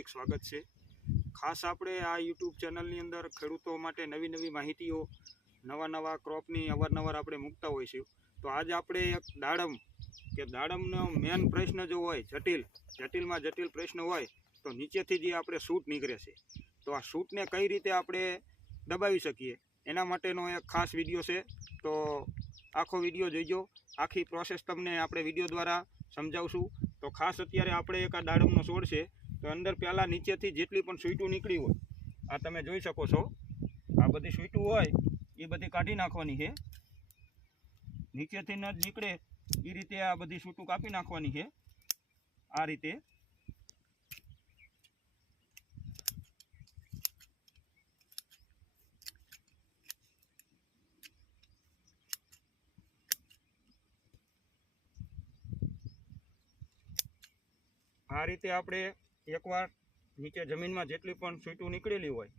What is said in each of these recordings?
હાર્દિક સ્વાગત છે. ખાસ આપણે આ યુટ્યુબ ચેનલની અંદર ખેડૂતો માટે નવી નવી માહિતીઓ, નવા નવા ક્રોપની અવારનવાર આપણે મૂકતા હોઈશું તો આજે આપણે એક દાડમ, કે દાડમનો મેન પ્રશ્ન જો હોય, જટિલ, જટિલમાં જટિલ પ્રશ્ન હોય, તો નીચેથી જે આપણે સૂટ નીકળે છે. તો આ સૂટને કઈ રીતે આપણે દબાવી શકીએ, એના માટેનો એક ખાસ વીડિયો છે. તો આખો વીડિયો જોઈજો. આખી પ્રોસેસ તમને આપણે વીડિયો દ્વારા સમજાવશું. તો ખાસ અત્યારે આપણે એક આ દાડમનો છોડ છે. તો અંદર પહેલાં નીચેથી જેટલી પણ સ્વીટું નીકળી હોય, આ તમે જોઈ શકો છો. આ બધી સ્વીટું હોય, એ બધી કાઢી નાખવાની છે. નીચેથી ન નીકળે, એ રીતે આ બધી સૂટું કાપી નાખવાની છે. આ રીતે. આ રીતે આપણે એકવાર નીચે જમીનમાં જેટલી પણ સૂટું નીકળેલી હોય,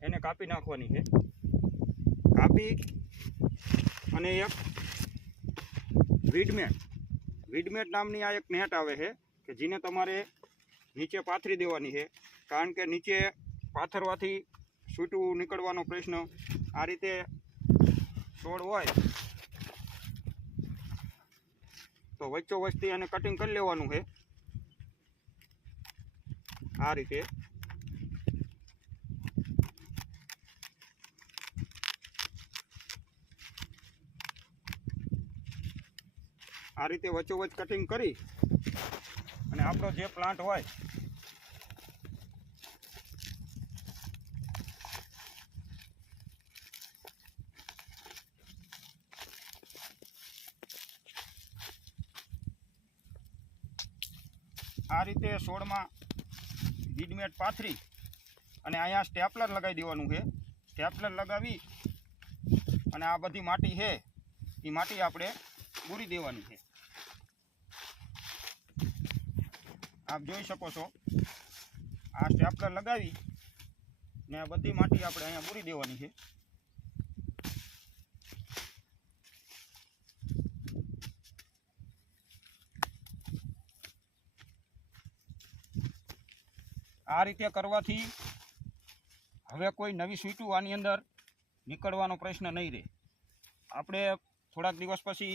એને કાપી નાખવાની છે. કાપી અને એક વીડમેટ. વીડમેટ નામની આ એક નેટ આવે છે કે જેને તમારે નીચે પાથરી દેવાની છે. કારણ કે નીચે પાથરવાથી સૂટું નીકળવાનો પ્રશ્ન આ રીતે છોડ હોય, તો વચ્ચો વચ્ચે એને કટિંગ કરી લેવાનું છે. આ રીતે. આ રીતે વચ્ચોવચ કટિંગ કરી અને આપણો જે પ્લાન્ટ હોય, આ રીતે છોડમાં વીડમેટ પાથરી અને અહીંયા સ્ટેપલર લગાવી દેવાનું છે. સ્ટેપલર લગાવી અને આ બધી માટી છે, એ માટી આપણે પૂરી દેવાની છે. આપ જોઈ શકો છો, આ સ્ટેપલર લગાવી ને આ બધી માટી આપણે અહીંયા પૂરી દેવાની છે. આ રીતે કરવાથી હવે કોઈ નવી સીટું આની અંદર નીકળવાનો પ્રશ્ન નહીં રહે. આપણે થોડાક દિવસ પછી